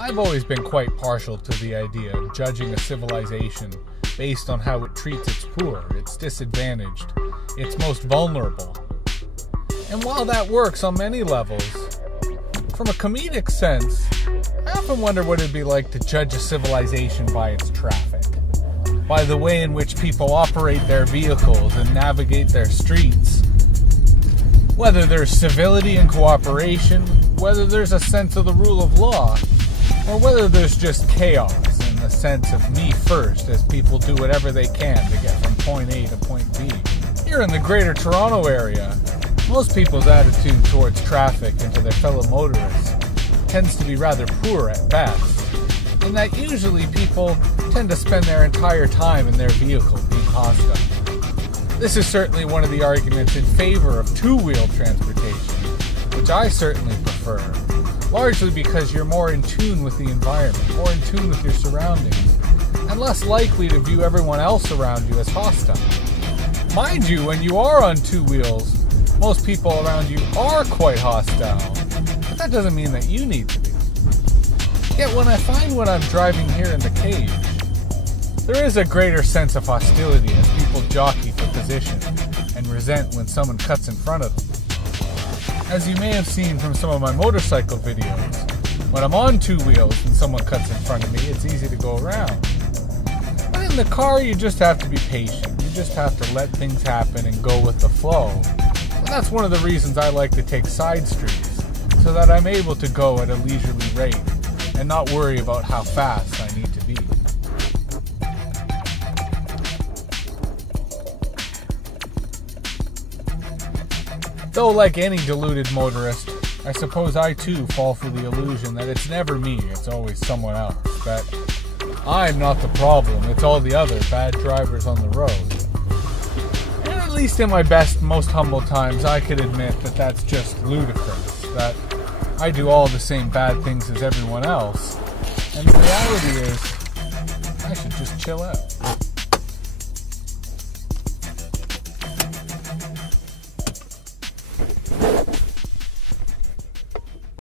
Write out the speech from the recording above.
I've always been quite partial to the idea of judging a civilization based on how it treats its poor, its disadvantaged, its most vulnerable. And while that works on many levels, from a comedic sense, I often wonder what it'd be like to judge a civilization by its traffic, by the way in which people operate their vehicles and navigate their streets. Whether there's civility and cooperation, whether there's a sense of the rule of law, or whether there's just chaos in the sense of me first as people do whatever they can to get from point A to point B. Here in the Greater Toronto area, most people's attitude towards traffic and to their fellow motorists tends to be rather poor at best, in that usually people tend to spend their entire time in their vehicle being hostile. This is certainly one of the arguments in favor of two-wheel transportation, which I certainly prefer, largely because you're more in tune with the environment, more in tune with your surroundings, and less likely to view everyone else around you as hostile. Mind you, when you are on two wheels, most people around you are quite hostile, but that doesn't mean that you need to be. Yet when I find when I'm driving here in the cage, there is a greater sense of hostility as people jockey for position and resent when someone cuts in front of them. As you may have seen from some of my motorcycle videos, when I'm on two wheels and someone cuts in front of me, it's easy to go around. But in the car, you just have to be patient. You just have to let things happen and go with the flow. And that's one of the reasons I like to take side streets, so that I'm able to go at a leisurely rate and not worry about how fast I need to be. Though, like any deluded motorist, I suppose I too fall for the illusion that it's never me, it's always someone else, that I'm not the problem, it's all the other bad drivers on the road. And at least in my best, most humble times, I could admit that that's just ludicrous, that I do all the same bad things as everyone else, and the reality is, I should just chill out.